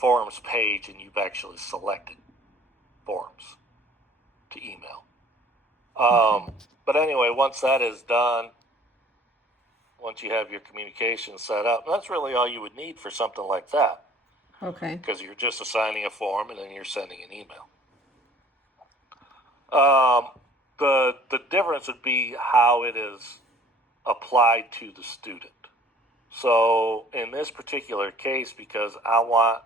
forms page and you've actually selected forms to email. But anyway, once that is done, once you have your communication set up, that's really all you would need for something like that. Okay. Because you're just assigning a form and then you're sending an email. The difference would be how it is applied to the student. So in this particular case, because I want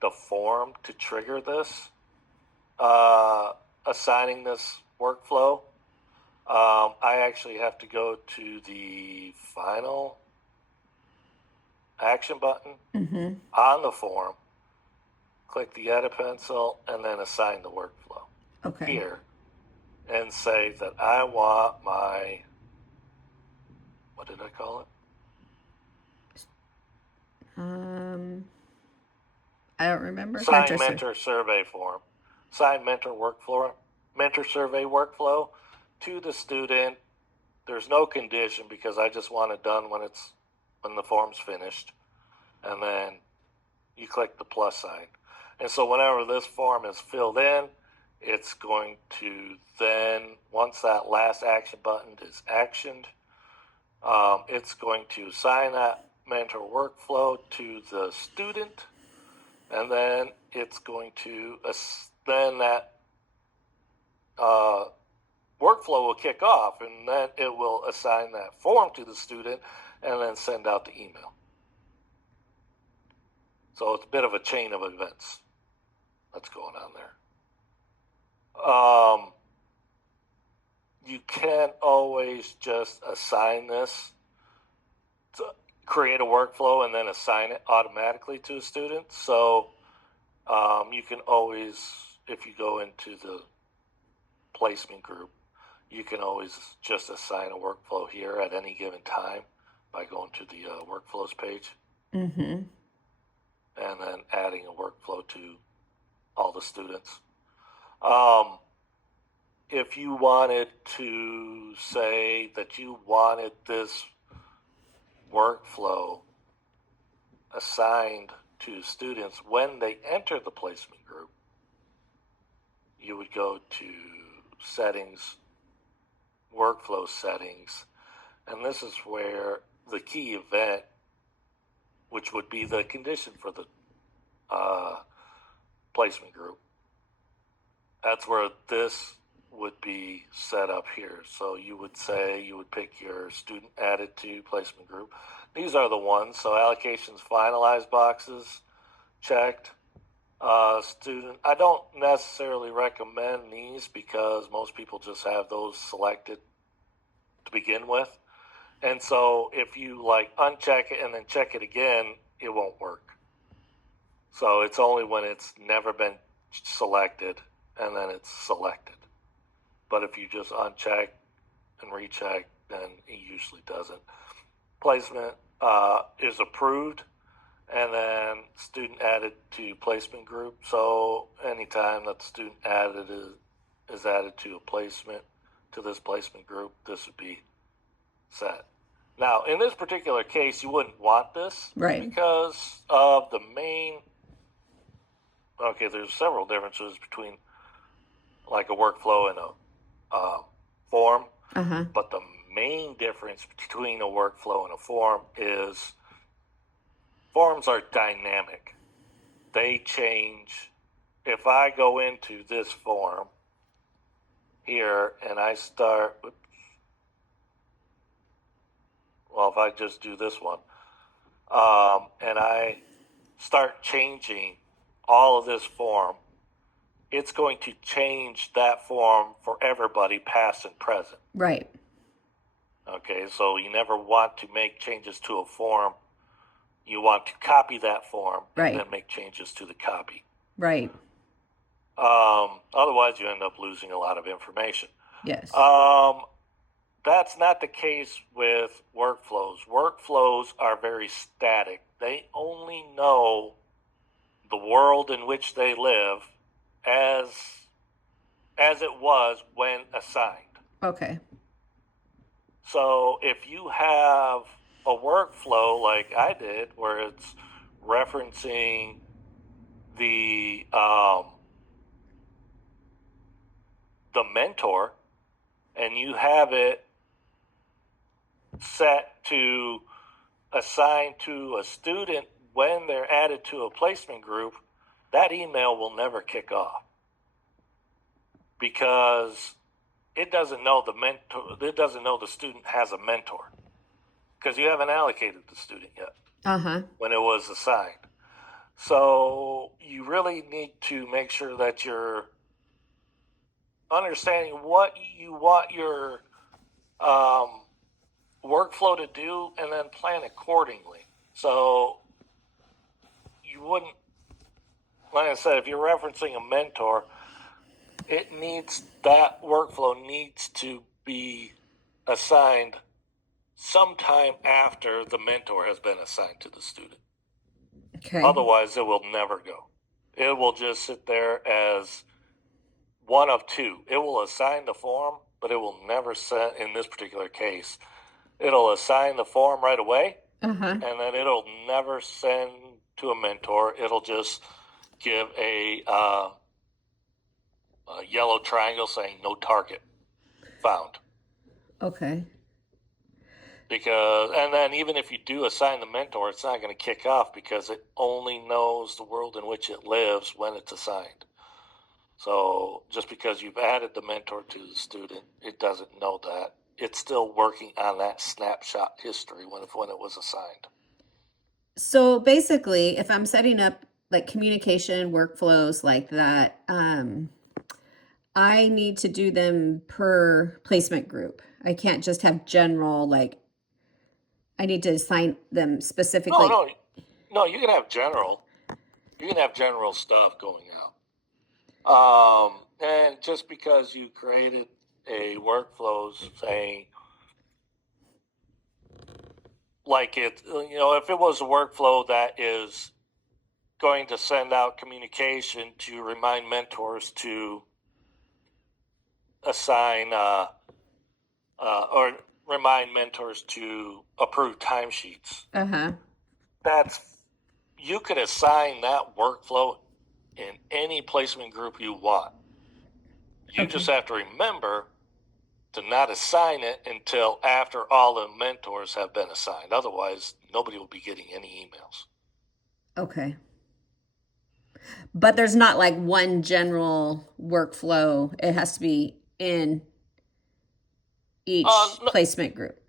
the form to trigger this, assigning this workflow, I actually have to go to the final action button on the form, click the edit pencil, and then assign the workflow here, and say that I want my, what did I call it? I don't remember. Signed mentor survey form. Signed mentor survey workflow to the student. There's no condition because I just want it done when the form's finished. And then you click the plus sign. And so whenever this form is filled in, it's going to then, once that last action button is actioned, it's going to assign that mentor workflow to the student, and then it's going to, then that workflow will kick off, and then it will assign that form to the student and then send out the email. So it's a bit of a chain of events that's going on there. You can't always just assign this to create a workflow and then assign it automatically to a student. So you can always, if you go into the placement group, you can always just assign a workflow here at any given time by going to the workflows page. And then adding a workflow to all the students. If you wanted to say that you wanted this workflow assigned to students when they enter the placement group, you would go to settings, workflow settings, and this is where the key event, which would be the condition for the placement group, that's where this would be set up here. So you would say, you would pick your student added to placement group. These are the ones. So allocations finalized boxes checked. Student, I don't necessarily recommend these because most people just have those selected to begin with. And so if you like uncheck it and then check it again, it won't work. So it's only when it's never been selected and then it's selected. But if you just uncheck and recheck, then it usually doesn't. Placement is approved, and then student added to placement group. So anytime that the student added is added to a placement, to this placement group, this would be set. Now, in this particular case, you wouldn't want this, right, because of the main, okay, there's several differences between like a workflow and a form, but the main difference between a workflow and a form is forms are dynamic. They change. If I go into this form here and I start, well, if I just do this one, and I start changing all of this form, it's going to change that form for everybody, past and present. Right. Okay, so you never want to make changes to a form. You want to copy that form and then make changes to the copy. Right. Otherwise, you end up losing a lot of information. Yes. That's not the case with workflows. Workflows are very static. They only know the world in which they live as it was when assigned. Okay. So if you have a workflow like I did, where it's referencing the mentor, and you have it set to assign to a student when they're added to a placement group, that email will never kick off because it doesn't know the student has a mentor because you haven't allocated the student yet Uh-huh. when it was assigned. So you really need to make sure that you're understanding what you want your workflow to do and then plan accordingly. So you wouldn't, like I said, if you're referencing a mentor, that workflow needs to be assigned sometime after the mentor has been assigned to the student. Okay. Otherwise, it will never go. It will just sit there as one of two. It will assign the form, but it will never send, in this particular case, it'll assign the form right away, Uh-huh. and then it'll never send to a mentor. It'll just give a yellow triangle saying no target found. Okay. Because, and then even if you do assign the mentor, it's not going to kick off because it only knows the world in which it lives when it's assigned. So just because you've added the mentor to the student, it doesn't know that. It's still working on that snapshot history when it was assigned. So basically, if I'm setting up like communication workflows like that, I need to do them per placement group. I can't just have general, like, I need to assign them No, specifically. no, you can have general stuff going out. And just because you created a workflow saying, like it, if it was a workflow that is going to send out communication to remind mentors to assign or remind mentors to approve timesheets. Uh-huh. You could assign that workflow in any placement group you want. You just have to remember to not assign it until after all the mentors have been assigned. Otherwise, nobody will be getting any emails. Okay. But there's not like one general workflow. It has to be in each placement group.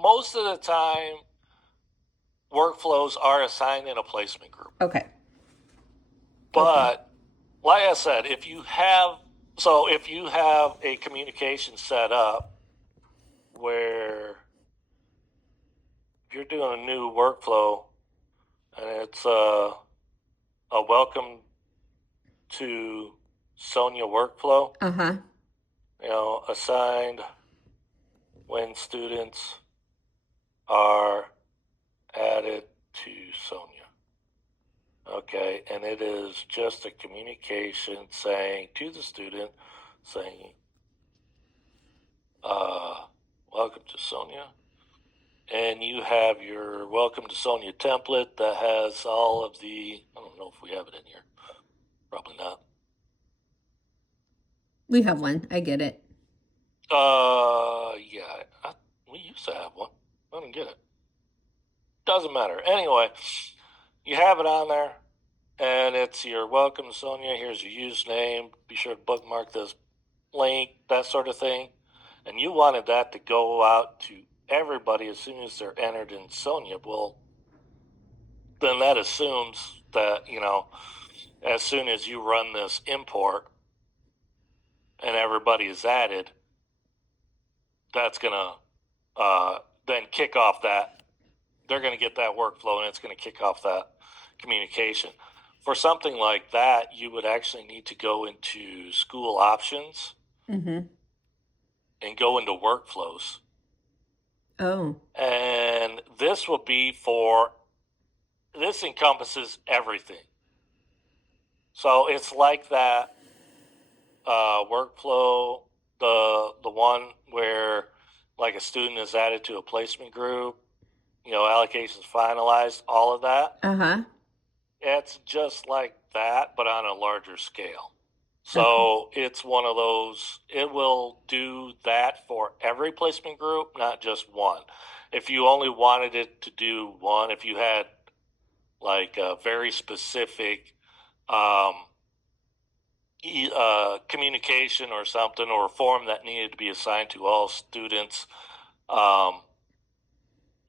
Most of the time, workflows are assigned in a placement group. Okay. But like I said, if you have a communication set up where you're doing a new workflow and it's a welcome to Sonia workflow, Uh-huh. assigned when students are added to Sonia. Okay, and it is just a communication saying to the student, saying, welcome to Sonia. And you have your welcome to Sonia template that has all of I don't know if we have it in here. Probably not. We have one. I get it. Yeah, we used to have one. I didn't get it. Doesn't matter. Anyway, you have it on there, and it's your welcome to Sonia. Here's your username. Be sure to bookmark this link, that sort of thing. And you wanted that to go out to everybody as soon as they're entered in Sonia. Well, then that assumes that, as soon as you run this import and everybody is added, that's going to then kick off that. They're going to get that workflow and it's going to kick off that communication. For something like that, you would actually need to go into school options and go into workflows. Oh. And this encompasses everything. So it's like that workflow, the one where like a student is added to a placement group, allocations finalized, all of that. Uh-huh. it's just like that, but on a larger scale. Okay. So it's one of those, it will do that for every placement group, not just one. If you only wanted it to do one, if you had like a very specific um, communication or something, or a form that needed to be assigned to all students um,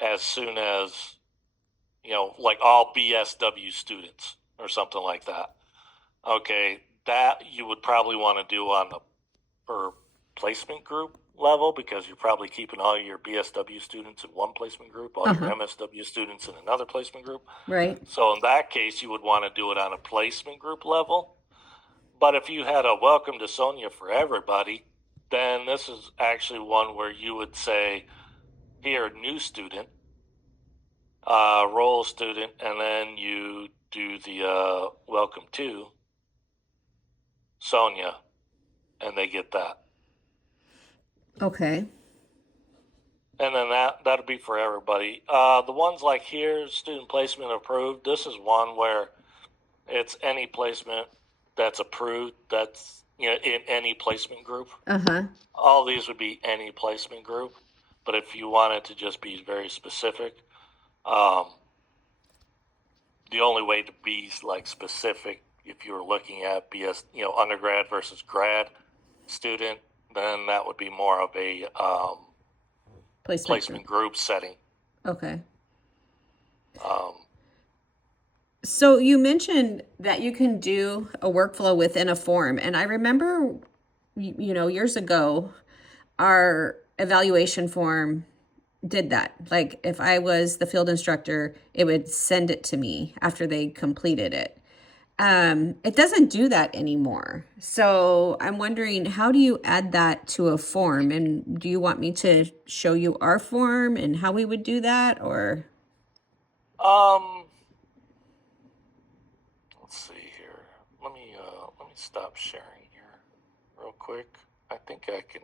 as soon as, like all BSW students or something like that. Okay, that you would probably want to do on the per placement group level, because you're probably keeping all your BSW students in one placement group, all your Uh-huh. MSW students in another placement group. Right. So in that case, you would want to do it on a placement group level. But if you had a welcome to Sonia for everybody, then this is actually one where you would say, here, new student, role student, and then you do the welcome to Sonia, and they get that. Okay. And then that'll be for everybody. The ones like here, student placement approved. This is one where it's any placement that's approved. That's in any placement group. Uh-huh. All these would be any placement group. But if you wanted to just be very specific, the only way to be like specific, if you were looking at BS, undergrad versus grad student, then that would be more of a placement group setting. Okay. Um, So you mentioned that you can do a workflow within a form, and I remember, years ago, our evaluation form did that. Like if I was the field instructor, it would send it to me after they completed it. It doesn't do that anymore. So I'm wondering, how do you add that to a form? And do you want me to show you our form and how we would do that, or? Let's see here. Let me stop sharing here real quick. I think I can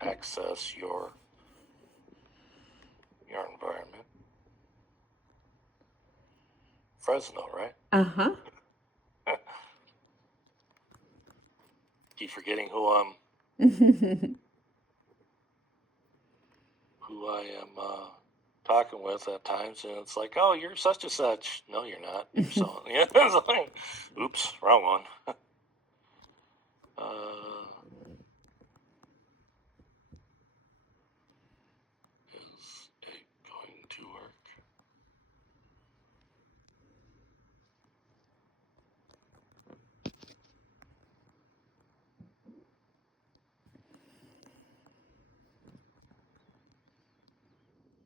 access your environment. Fresno, right? Uh-huh. Keep forgetting who I am talking with at times, and it's like, oh, you're such and such. No, you're not. You're so yeah. It's like, oops, wrong one. Is it going to work?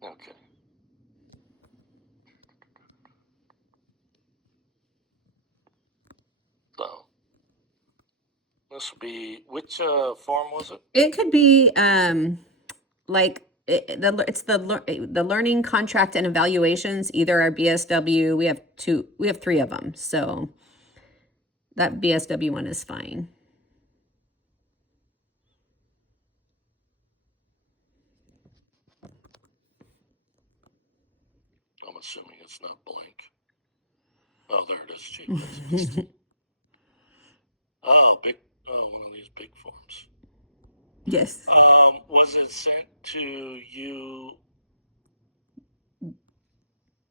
Okay. So this would be, which form was it? It could be like it's the learning contract and evaluations. Either our BSW, we have three of them, so that BSW one is fine. I'm assuming it's not blank. Oh, there it is. Gee whiz. Oh, one of these big forms. Yes. Was it sent to you?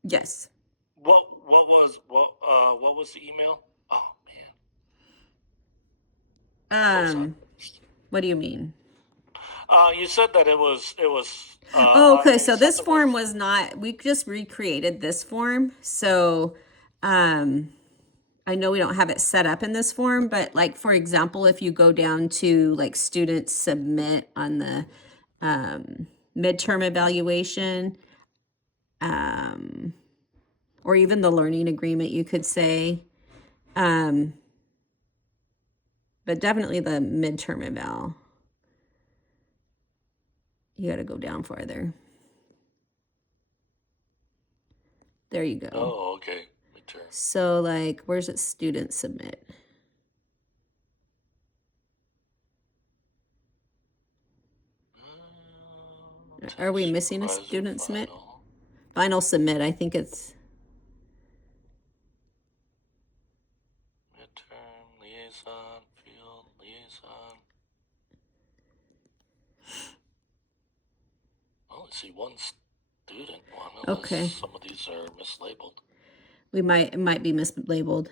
Yes. What was the email? Oh man. What do you mean? You said that it was Okay, so this form was not, we just recreated this form. So I know we don't have it set up in this form, but like, for example, if you go down to like students submit on the midterm evaluation, or even the learning agreement, you could say, but definitely the midterm eval. You got to go down farther. There you go. Oh, okay. Midterm. So like, where's it student submit? Are we missing a student submit? Final submit, I think it's. liaison, field liaison. I only see one student one, unless Okay. some of these are mislabeled. It might be mislabeled.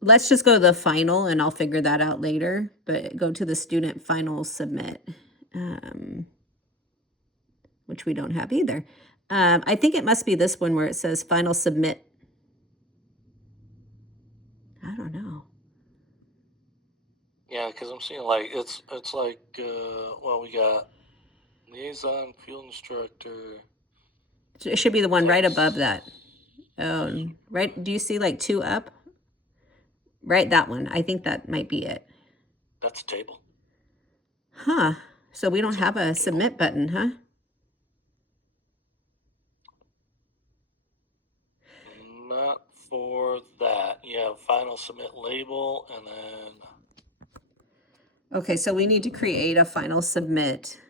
Let's just go to the final and I'll figure that out later, but go to the student final submit, which we don't have either. I think it must be this one where it says final submit. I don't know. Yeah, because I'm seeing like it's like well, we got liaison, field instructor. It should be the one right Text. above that. Oh, right. Do you see like two up? Right, that one. I think that might be it. That's a table. Huh. So we don't It's a have a table. submit button, huh? Not for that. Yeah, final submit label, and then Okay, so we need to create a final submit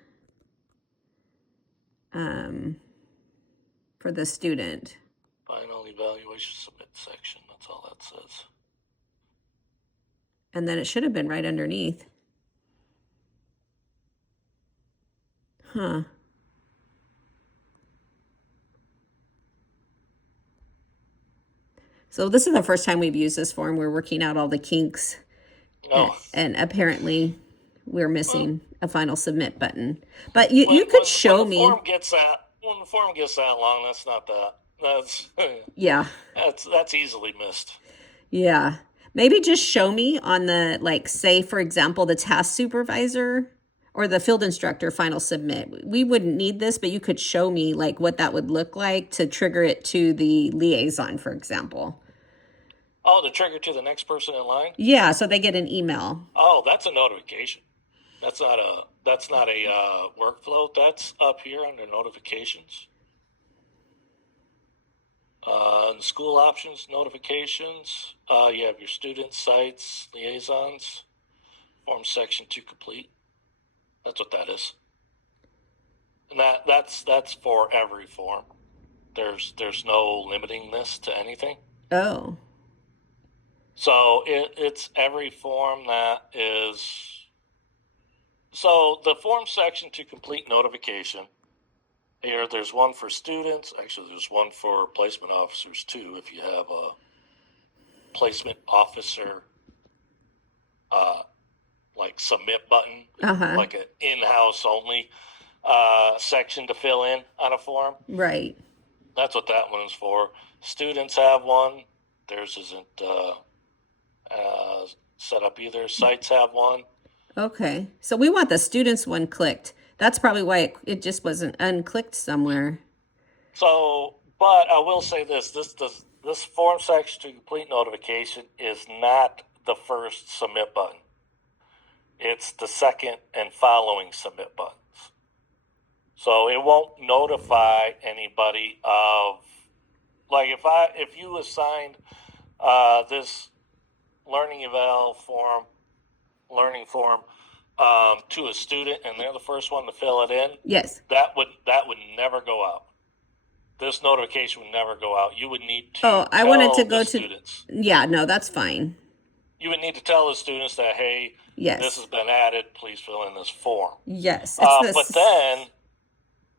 for the student. final evaluation submit section. That's all that says. And then it should have been right underneath. Huh. So this is the first time we've used this form. We're working out all the kinks. No. And apparently we're missing a final submit button. But you could show when the me. Form gets that, when the form gets that long, that's not that. That's Yeah. That's easily missed. Yeah. Maybe just show me on the, like, say, for example, the task supervisor or the field instructor final submit. We wouldn't need this, but you could show me like what that would look like to trigger it to the liaison, for example. Oh, the trigger to the next person in line? Yeah, so they get an email. Oh, that's a notification. That's not a workflow. That's up here under notifications. The school options notifications. You have your students, sites, liaisons, form section to complete. That's what that is. And that's for every form. There's no limiting this to anything. Oh. So it's every form that is. So the form section to complete notification. Here, there's one for students. Actually, there's one for placement officers too. If you have a placement officer, like submit button, like an in-house only section to fill in on a form. Right. That's what that one is for. Students have one. Theirs isn't set up either. Sites have one. Okay. So we want the students one clicked. That's probably why it just wasn't unclicked somewhere. So, but I will say this form section to complete notification is not the first submit button. It's the second and following submit buttons. So it won't notify anybody of, like, if you assigned this learning form to a student and they're the first one to fill it in, yes, that would never go out. This notification would never go out. You would need to I wanted to go to students. Yeah, no, that's fine. You would need to tell the students that, hey, yes, this has been added. Please fill in this form. Yes. But then,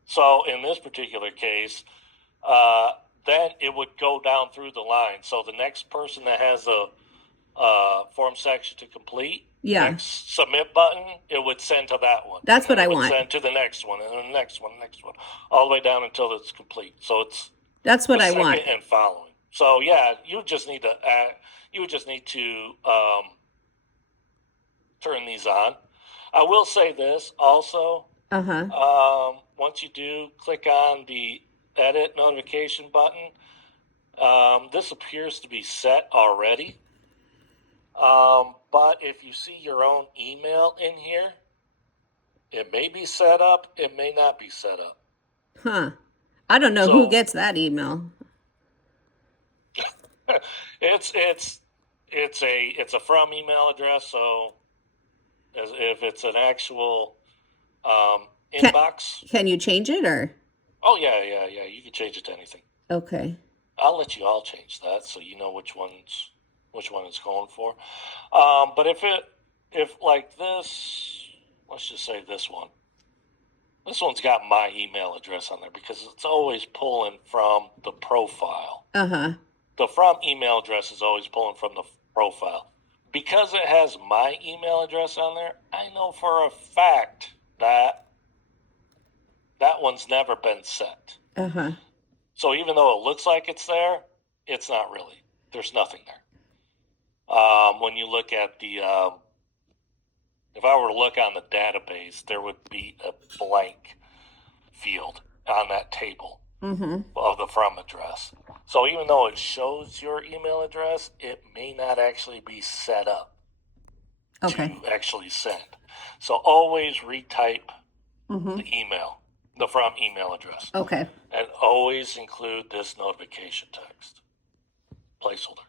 so in this particular case, then it would go down through the line. So the next person that has a form section to complete, next submit button, it would send to that one. That's what I want. Send to the next one, and the next one, all the way down until it's complete. So that's what I want. And following. So yeah, you would just need to turn these on. I will say this also. Once you do click on the edit notification button, this appears to be set already. But if you see your own email in here, it may be set up, it may not be set up. Huh. I don't know who gets that email. It's a from email address, so as if it's an actual inbox. Can you change it or? Oh yeah, you can change it to anything. Okay. I'll let you all change that so you know which one it's going for. But if like this, let's just say this one. This one's got my email address on there because it's always pulling from the profile. Uh-huh. The from email address is always pulling from the profile. Because it has my email address on there, I know for a fact that that one's never been set. Uh-huh. So even though it looks like it's there, it's not really. There's nothing there. When you look at the, if I were to look on the database, there would be a blank field on that table Mm-hmm. of the from address. So even though it shows your email address, it may not actually be set up Okay. to actually send. So always retype Mm-hmm. the email, the from email address, Okay. and always include this notification text placeholder.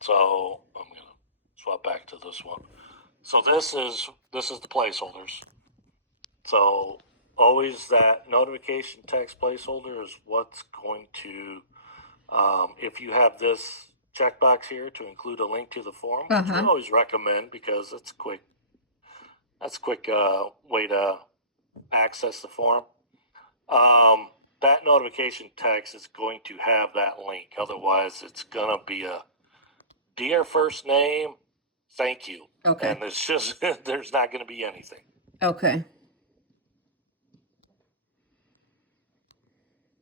So I'm going to swap back to this one. So this is the placeholders. So always that notification text placeholder is what's going to, if you have this checkbox here to include a link to the form, which we Uh-huh. always recommend because it's quick. That's a quick way to access the form. That notification text is going to have that link. Otherwise, it's going to be a dear first name, thank you. Okay. And it's just, there's not going to be anything. Okay.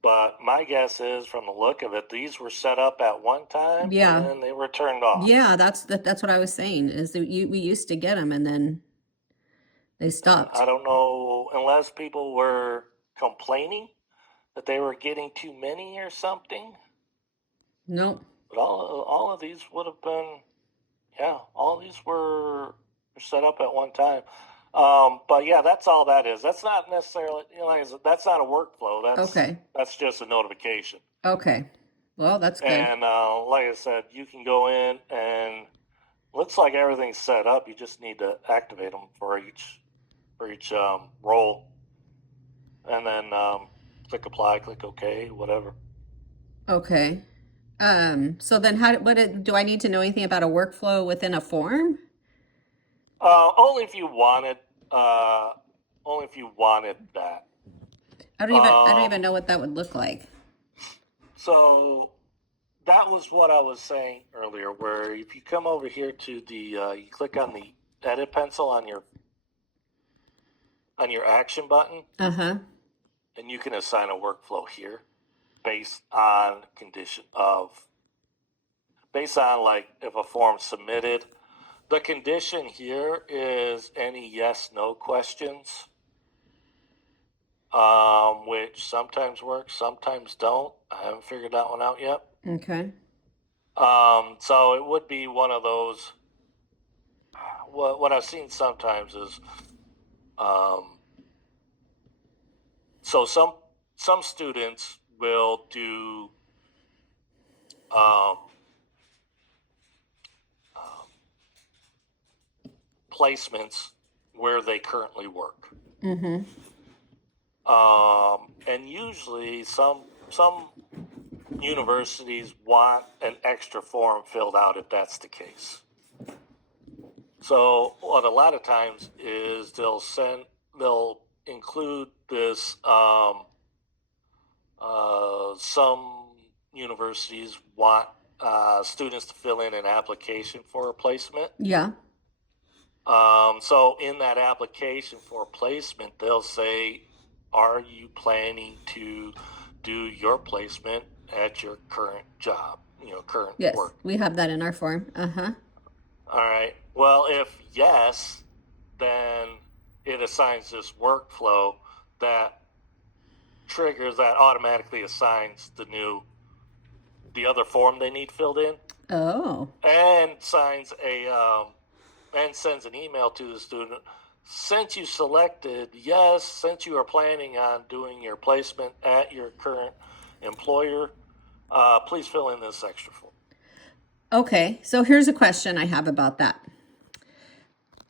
But my guess is, from the look of it, these were set up at one time Yeah. and then they were turned off. Yeah, that's what I was saying is that we used to get them and then they stopped. I don't know, unless people were complaining that they were getting too many or something. Nope. But all of these would have been, yeah, all of these were set up at one time. But yeah, that's all that is. That's not necessarily, like I said, that's not a workflow. That's just a notification. Okay. Well, that's good. And like I said, you can go in and looks like everything's set up. You just need to activate them for each role, and then click apply, click OK, whatever. Okay. So then do I need to know anything about a workflow within a form? Only if you wanted. Only if you wanted that. I don't even know what that would look like. So that was what I was saying earlier, where if you come over here to the, you click on the edit pencil on your action button, Uh-huh. and you can assign a workflow here based on like if a form's submitted. The condition here is any yes, no questions, which sometimes works, sometimes don't. I haven't figured that one out yet. Okay. So it would be one of those. What I've seen sometimes is, so some students will do placements where they currently work. Mm-hmm. And usually some universities want an extra form filled out if that's the case. So what a lot of times is they'll include this, some universities want students to fill in an application for a placement. Yeah. So in that application for placement, they'll say, are you planning to do your placement at your current job, current Yes. work? We have that in our form. Uh-huh. All right. Well, if yes, then it assigns this workflow that automatically assigns the other form they need filled in. Oh. And sends an email to the student. Since you selected yes, since you are planning on doing your placement at your current employer, please fill in this extra form. Okay. So here's a question I have about that.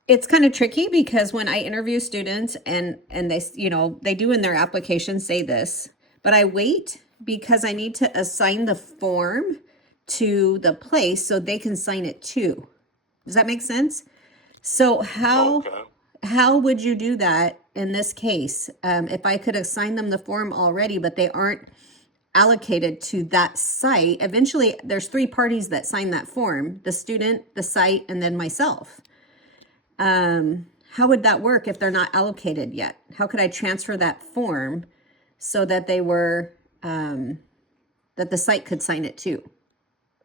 It's kind of tricky because when I interview students and they do in their application say this, but I wait because I need to assign the form to the place so they can sign it too. Does that make sense? So Okay. how would you do that in this case? If I could assign them the form already, but they aren't allocated to that site, eventually there's three parties that sign that form: the student, the site, and then myself. How would that work if they're not allocated yet? How could I transfer that form so that they were that the site could sign it too?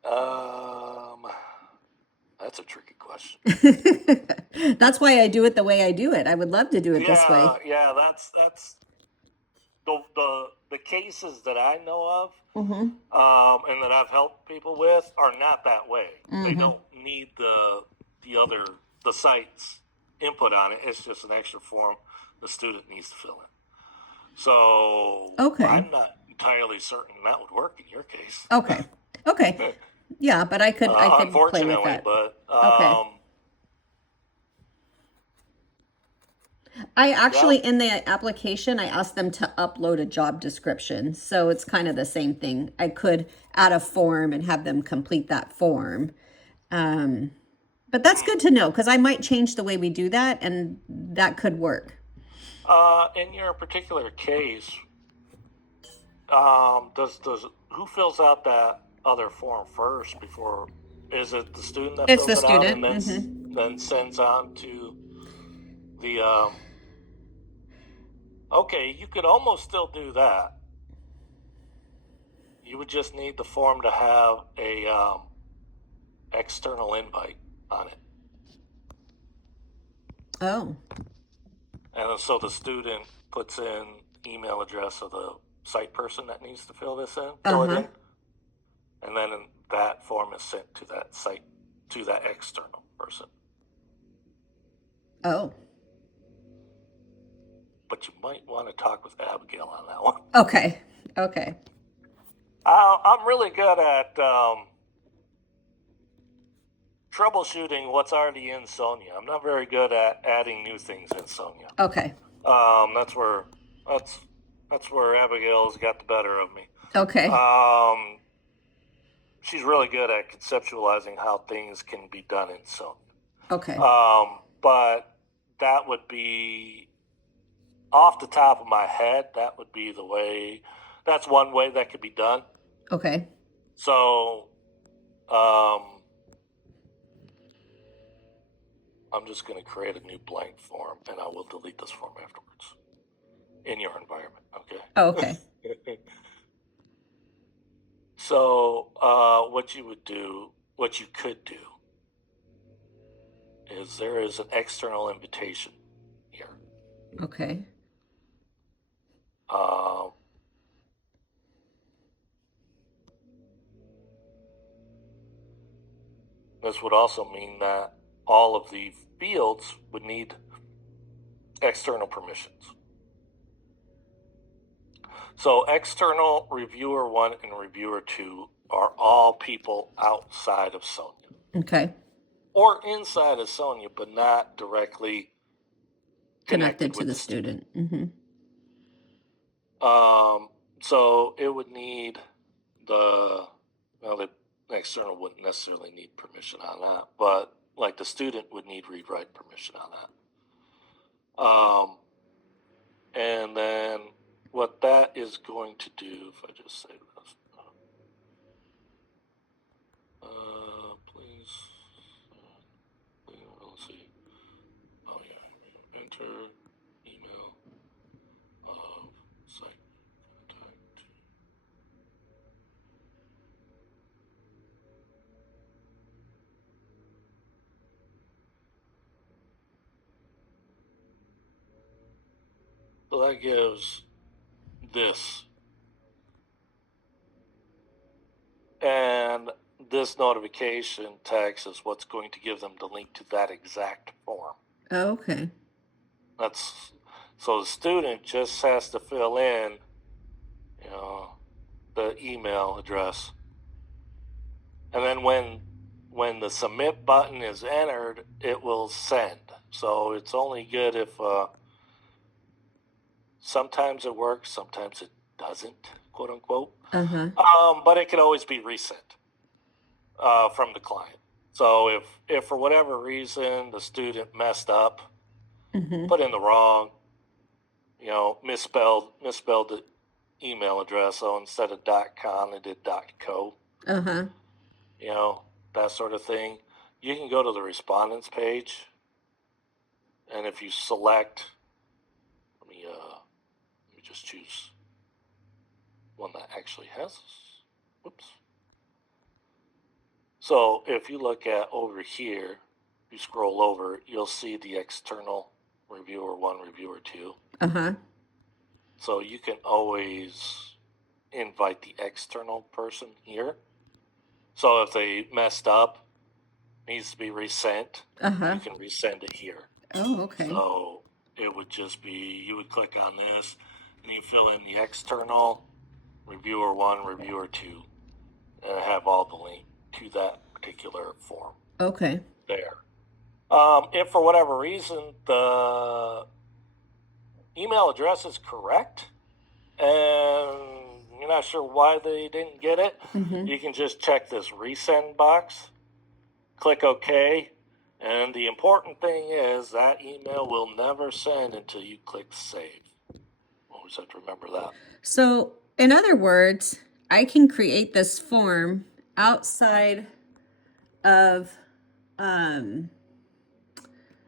Um, that's a tricky question. That's why I do it the way I do it. I would love to do it this way. Yeah, that's the cases that I know of, Mm-hmm. and that I've helped people with are not that way. They Mm-hmm. don't need the site's input on it. It's just an extra form the student needs to fill in. So Okay. I'm not entirely certain that would work in your case. Okay. Okay. Yeah, but I could play with Unfortunately, that. but Okay. I yeah, actually, in the application, I asked them to upload a job description. So it's kind of the same thing. I could add a form and have them complete that form. Um, but that's good to know because I might change the way we do that and that could work. in your particular case, does who fills out that other form first before? Is it the student that It's the fills it out and student. then Mm-hmm. then sends on to the Okay, you could almost still do that. You would just need the form to have a external invite on it, Oh, and so the student puts in email address of the site person that needs to fill it uh-huh. in, and then that form is sent to that site, to that external person. Oh, But you might want to talk with Abigail on that one. okay. Okay. I'm really good at troubleshooting what's already in Sonia. I'm not very good at adding new things in Sonia. Okay. That's where that's where Abigail's got the better of me. Okay. She's really good at conceptualizing how things can be done in Sonia. Okay. But that would be off the top of my head. That would be the way. That's one way that could be done. Okay. So, I'm just going to create a new blank form, and I will delete this form afterwards in your environment. Okay. Oh, okay. So, what you could do, is there is an external invitation here. Okay. This would also mean that all of the fields would need external permissions. So external reviewer 1 and reviewer 2 are all people outside of Sonia. Okay. Or inside of Sonia, but not directly Connected to with the the student. student. Mm-hmm. So it would need the external wouldn't necessarily need permission on that, but like the student would need read-write permission on that. And then what that is going to do, if I just say this, please, let's see. Oh yeah, enter email of site contact. So that gives this. And this notification text is what's going to give them the link to that exact form. Oh, okay. That's so the student just has to fill in, the email address, and then when the submit button is entered, it will send. So it's only good if sometimes it works, sometimes it doesn't. quote unquote. Uh-huh. But it could always be resent from the client. So if for whatever reason the student messed up, Mm-hmm. put in the wrong, misspelled the email address, so instead of .com they did .co, Uh-huh. you know, that sort of thing. You can go to the respondents page, and if you select, let me just choose one that actually has. Whoops. So if you look at over here, you scroll over, you'll see the external reviewer 1, reviewer 2. Uh-huh. So you can always invite the external person here. So if they messed up, needs to be resent, Uh-huh. you can resend it here. Oh, okay. So it would just be, you would click on this and you fill in the external reviewer 1, reviewer 2, and have all the link to that particular form Okay. there. If for whatever reason the email address is correct and you're not sure why they didn't get it, Mm-hmm. you can just check this resend box, click OK, and the important thing is that email will never send until you click save. Always have to remember that. So, in other words, I can create this form outside of um,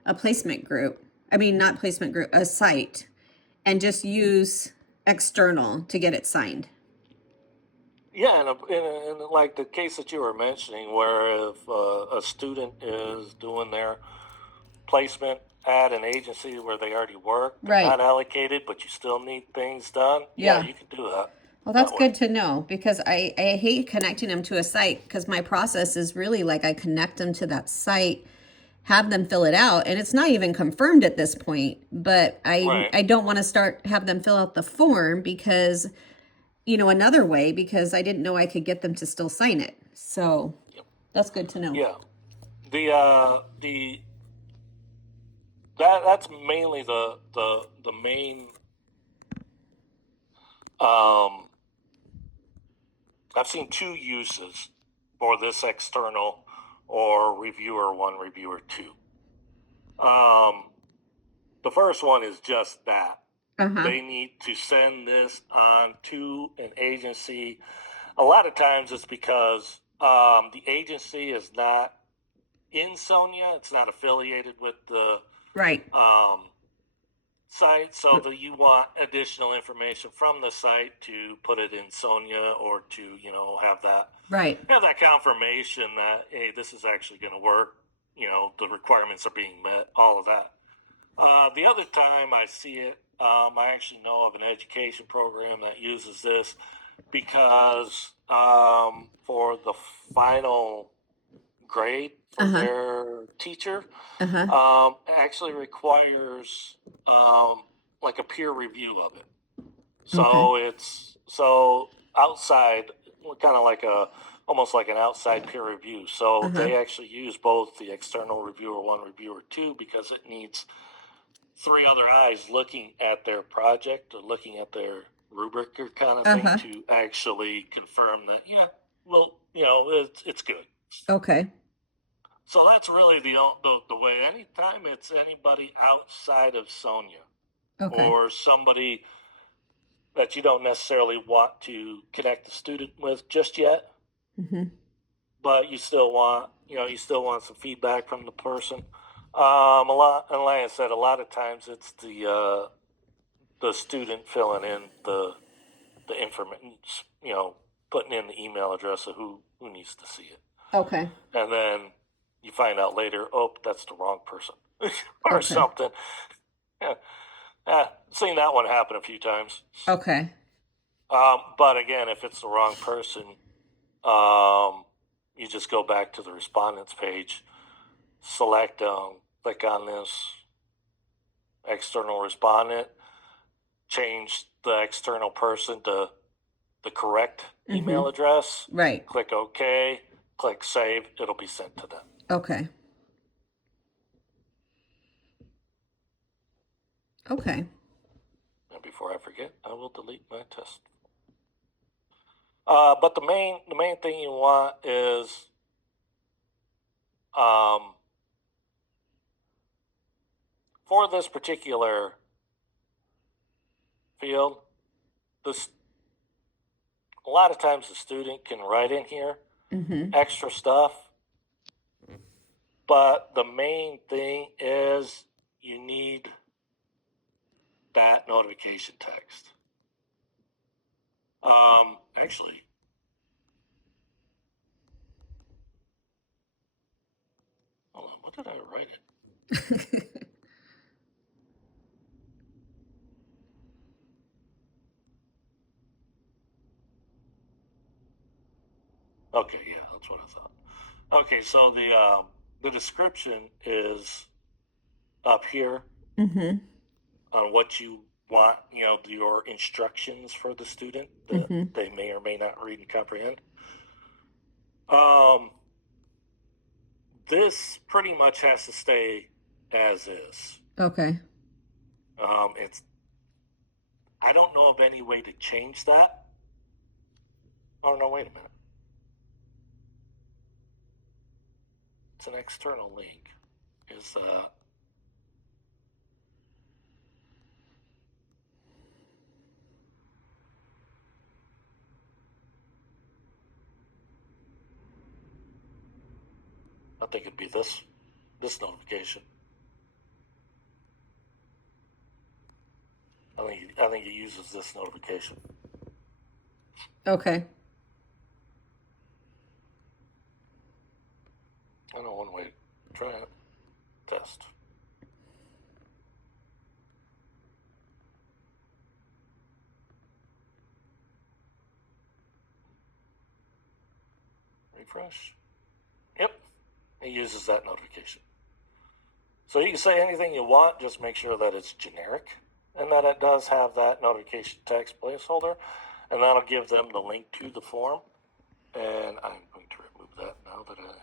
a placement group. I mean, not placement group, a site, and just use external to get it signed. Yeah, in like the case that you were mentioning, where if a student is doing their placement at an agency where they already work, they're Right. not allocated, but you still need things done. Yeah, Yeah. you can do that Well, that's that way. good to know because I hate connecting them to a site because my process is really like I connect them to that site, have them fill it out, and it's not even confirmed at this point. But Right. I don't want to start have them fill out the form because another way because I didn't know I could get them to still sign it. So Yep. that's good to know. Yeah. The that's mainly the main. Um, I've seen two uses for this external or reviewer 1, reviewer 2. The first one is just that. Uh-huh. They need to send this on to an agency. A lot of times it's because the agency is not in Sonia. It's not affiliated with the Right. site, so that you want additional information from the site to put it in Sonia, or to have that Right. confirmation that, hey, this is actually going to work. The requirements are being met. All of that. The other time I see it, I actually know of an education program that uses this because for the final grade for Uh-huh. their teacher, Uh-huh. actually requires like a peer review of it. Okay. So it's outside, kind of like almost like an outside peer review. So Uh-huh. they actually use both the external reviewer 1, reviewer 2, because it needs 3 other eyes looking at their project or looking at their rubric or kind of thing Uh-huh. to actually confirm that, yeah, well, it's good. Okay. So that's really the way. Anytime it's anybody outside of Sonia Okay. or somebody that you don't necessarily want to connect the student with just yet, Mm-hmm. but you still want some feedback from the person. A lot, and like I said, a lot of times it's the student filling in the information, putting in the email address of who needs to see it, Okay. and then you find out later, oh, that's the wrong person, or Okay. something. Yeah, seen that one happen a few times. Okay. But again, if it's the wrong person, you just go back to the respondents page, select, click on this external respondent, change the external person to the correct email Mm-hmm. address, Right. click OK, click save, it'll be sent to them. Okay. Okay. And before I forget, I will delete my test. But the main thing you want is for this particular field, this a lot of times the student can write in here extra stuff, but the main thing is you need that notification text. Actually, hold on, what did I write it? Okay, yeah, that's what I thought. Okay, so the description is up here on what you want, your instructions for the student that they may or may not read and comprehend. This pretty much has to stay as is. Okay. I don't know of any way to change that. Oh no, wait a minute. It's an external link. Is I think it'd be this notification. I think it uses this notification. Okay. I know one way to try it. Test. Refresh. Yep, it uses that notification. So you can say anything you want, just make sure that it's generic and that it does have that notification text placeholder, and that'll give them the link to the form. And I'm going to remove that now that I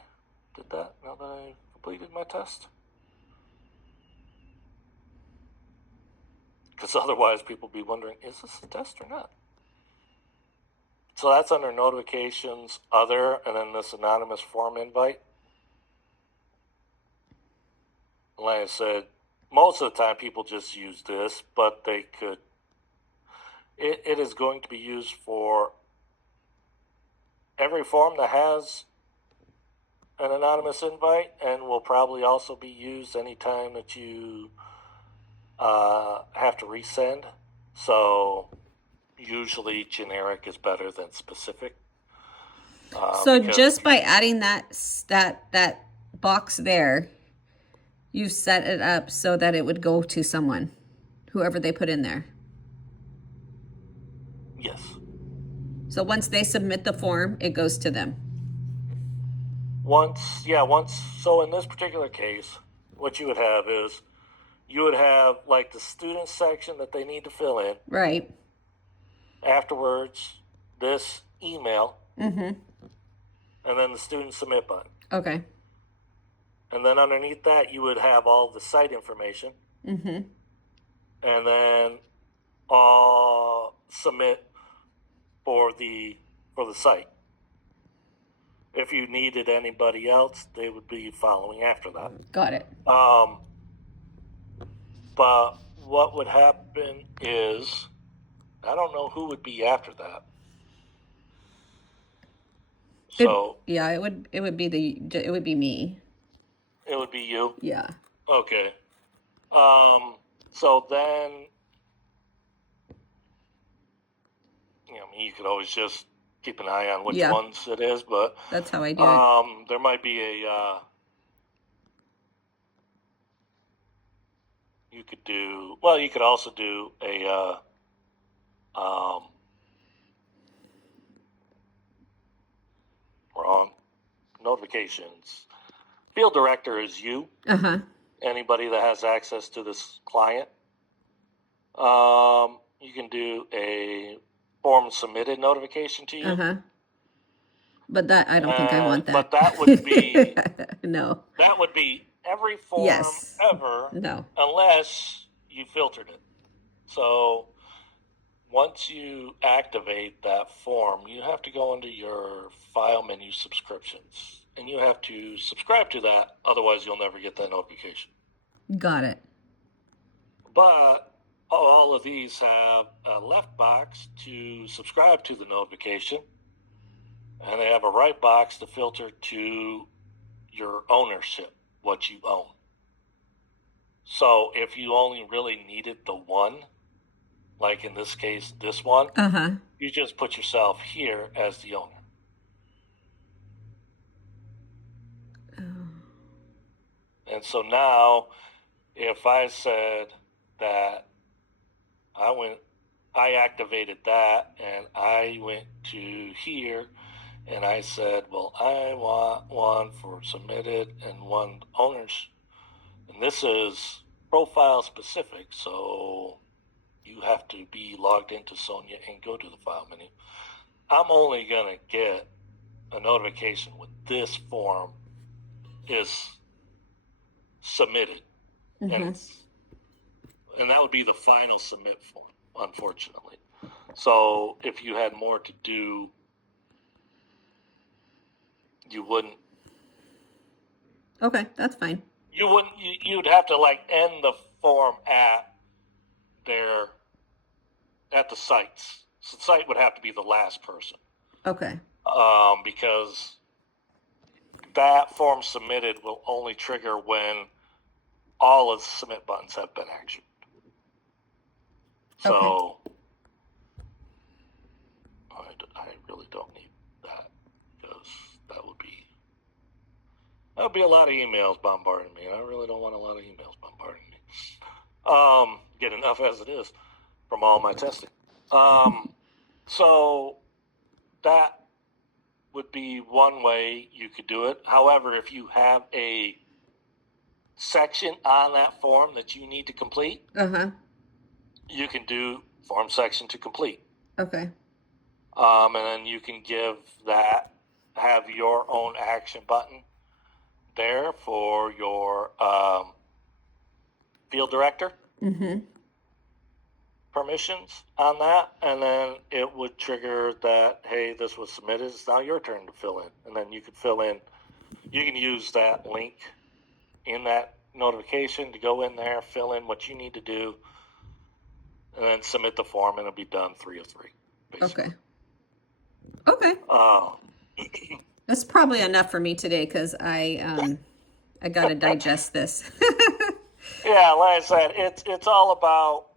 did that, now that I completed my test. Because otherwise people will be wondering, is this a test or not? So that's under notifications, other, and then this anonymous form invite. Like I said, most of the time people just use this, but they could. It is going to be used for every form that has an anonymous invite, and will probably also be used anytime that you have to resend. So usually generic is better than specific. So because just by adding that box there, you set it up so that it would go to someone, whoever they put in there. yes, So once they submit the form, it goes to them. once. So in this particular case, what you would have is you would have like the student section that they need to fill in. Right. Afterwards, this email, and then the student submit button. Okay. And then underneath that, you would have all the site information. And then submit for the site. If you needed anybody else, they would be following after that. Got it. But what would happen is, I don't know who would be after that. So Yeah, it would be it would be me. it would be you. Yeah. Okay. So then, you could always just keep an eye on which ones it is, but that's how I do it. there might be a. You could also do a. Wrong. Notifications. Field director is you. Anybody that has access to this client. You can do a form submitted notification to you. But that I don't think I want that. But that would be no. That would be every form ever. No. Unless you filtered it. So once you activate that form, you have to go into your file menu subscriptions and you have to subscribe to that. Otherwise, you'll never get that notification. Got it. But all of these have a left box to subscribe to the notification, and they have a right box to filter to your ownership, what you own. So if you only really needed the one, like in this case, this one, Uh-huh. you just put yourself here as the owner. And so now, if I said that I activated that and I went to here and I said, well, I want one for submitted and one owners. And this is profile specific, so you have to be logged into Sonia and go to the file menu. I'm only going to get a notification when this form is submitted. Mm-hmm. And that would be the final submit form, unfortunately. So if you had more to do, you wouldn't. Okay, that's fine. You wouldn't. You'd have to like end the form at the sites. So the site would have to be the last person, Okay. because that form submitted will only trigger when all of the submit buttons have been actioned. So I really don't need that, because that would be a lot of emails bombarding me. I really don't want a lot of emails bombarding me. Get enough as it is from all my testing. So that would be one way you could do it. However, if you have a section on that form that you need to complete, Uh-huh. you can do form section to complete. Okay. And then you can have your own action button there for your field director Mm-hmm. permissions on that, and then it would trigger that, hey, this was submitted, it's now your turn to fill in. And then you can use that link in that notification to go in there, fill in what you need to do, and then submit the form, and it'll be done 3 of 3, basically. Okay. That's probably enough for me today, because I got to digest this. Yeah, like I said, it's all about